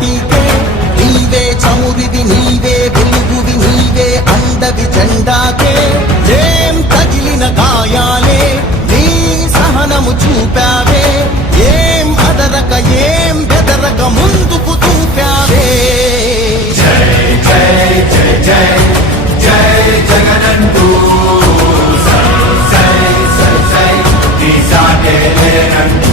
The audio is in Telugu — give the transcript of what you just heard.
నీటికే నీవే చమురివి నీవే వెలుగువి నీవే అందవి జెండాకే ఏం తగిలిన గాయాలే నీ సహనము చూపావే ఏం అదరక ఏం బెదరక ముందుకు చూపావే జై జై జగనంటూ సై సై సై సై సాటే లేనంటూ